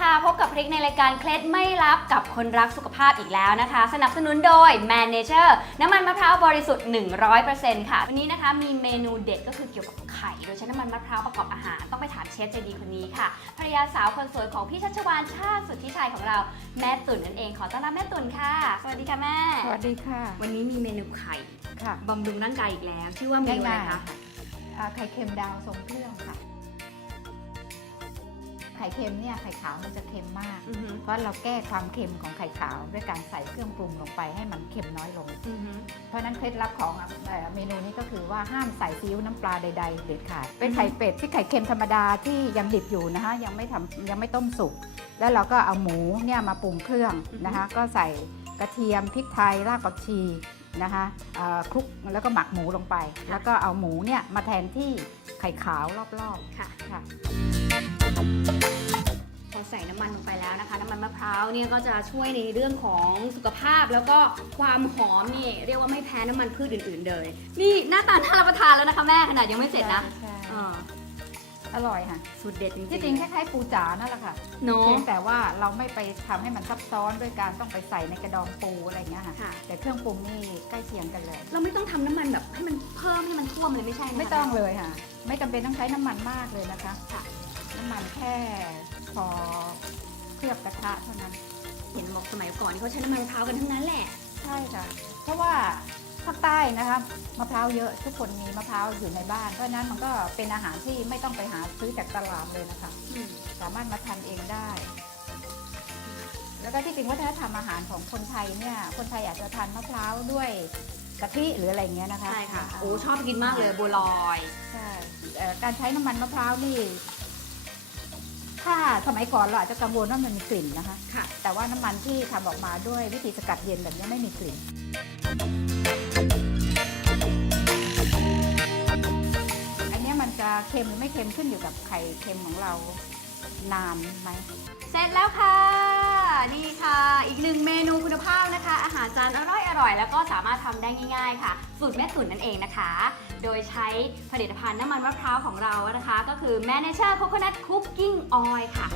ค่ะ พบกับพริกในรายการเคล็ดไม่ลับกับคนรักสุขภาพอีกแล้วนะคะ สนับสนุนโดย Manager น้ำมันมะพร้าวบริสุทธิ์ 100%ค่ะ วันนี้นะคะมีเมนูเด็ดก็คือเกี่ยวกับไข่ โดยใช้น้ำมันมะพร้าวประกอบอาหาร ต้องไปถามเชฟใจดีคนนี้ค่ะภรรยาสาวคนสวยของพี่ชัชวานชาติสุทธิชัยของเราแม่ตุ่นนั่นเองขอต้อนรับแม่ตุ่นค่ะ สวัสดีค่ะแม่ สวัสดีค่ะ วันนี้มีเมนูไข่ค่ะบำรุงร่างกายอีกแล้ว ชื่อว่าเมนูอะไรคะอ่าไข่เค็มดาวทรงเครื่องค่ะไข่เค็มเนี่ยไข่ขาวมันจะเค็มมาก อือหือเพราะเราแก้ความเค็มของไข่ขาวด้วยการใส่เครื่องปรุงลงไปให้มันเค็มน้อยลง อือหือเพราะฉะนั้นเคล็ดลับของเอ่อเมนูนี้ก็คือว่าห้ามใส่ซีอิ๊วน้ำปลาใดๆเด็ดขาด เป็นไข่เป็ดที่ไข่เค็มธรรมดาที่ยังดิบอยู่นะคะยังไม่ทำยังไม่ต้มสุก แล้วเราก็เอาหมูเนี่ยมาปรุงเครื่องนะคะก็ใส่กระเทียมพริกไทยรากผักชีนะคะเอ่อคลุกแล้วก็หมักหมูลงไป แล้วก็เอาหมูเนี่ยมาแทนที่ไข่ขาวรอบค่ะๆค่ะ พอใส่น้ำมันลงไปแล้วนะคะ น้ำมันมะพร้าวเนี่ยก็จะช่วยในเรื่องของสุขภาพแล้วก็ความหอมนี่เรียกว่าไม่แพ้น้ำมันพืชอื่นๆเลย นี่หน้าตาน่ารับประทานแล้วนะคะแม่ขนาดยังไม่เสร็จนะใช่เอออร่อยค่ะสูตรเด็ดจริงๆ ที่จริงคล้ายๆปูจ๋านั่นแหละค่ะเนาะเพียงแต่ว่าเราไม่ไปทำให้มันซับซ้อนด้วยการต้องไปใส่ในกระดองปูอะไรอย่างเงี้ยค่ะ ค่ะ แต่เครื่องปรุงนี่ใกล้เคียงกันเลย เราไม่ต้องทำน้ำมันแบบให้มันเพิ่มให้มันท่วมเลยไม่ใช่นะคะไม่ต้องเลยค่ะ ไม่จำเป็นต้องใช้น้ำมันมากเลยนะคะ ค่ะน้ำมันแค่พอเคลือบกระทะเท่านั้น เห็นบอกสมัยก่อนนี่เขาใช้น้ำมันมะพร้าวกันทั้งนั้นแหละ ใช่ค่ะ เพราะว่าภาคใต้นะคะมะพร้าวเยอะทุกคนมีมะพร้าวอยู่ในบ้าน เพราะฉะนั้นมันก็เป็นอาหารที่ไม่ต้องไปหาซื้อจากตลาดเลยนะคะสามารถมาทำเองได้ แล้วก็ที่จริงวัฒนธรรมอาหารของคนไทยเนี่ย คนไทยอาจจะทานมะพร้าวด้วยกะทิหรืออะไรอย่างเงี้ยนะคะใช่ค่ะ โอ้ชอบกินมากเลยบัวลอย ใช่เอ่อการใช้น้ำมันมะพร้าวนี่ ถ้าสมัยก่อนเราอาจจะกังวลว่ามันมีกลิ่นนะคะ ค่ะ แต่ว่าน้ำมันที่ทำออกมาด้วยวิธีสกัดเย็นแบบนี้ไม่มีกลิ่น อันเนี้ยมันจะเค็มหรือไม่เค็มขึ้นอยู่กับไข่เค็มของเรานานไหม เสร็จแล้วค่ะ นี่ค่ะ อีกหนึ่งเมนูคุณภาพนะคะ อาหารจานอร่อยอร่อยแล้วก็สามารถทำได้ง่ายๆค่ะ สูตรแม่ตุ๋นนั่นเองนะคะ โดยใช้ผลิตภัณฑ์น้ำมันมะพร้าวของเรานะคะ ก็คือ Manager Coconut กิ้งออยล์ค่ะ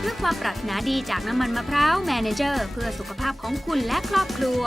เพื่อความปรารถนาดีจากน้ำมันมะพร้าวแมเนเจอร์ เพื่อสุขภาพของคุณและครอบครัว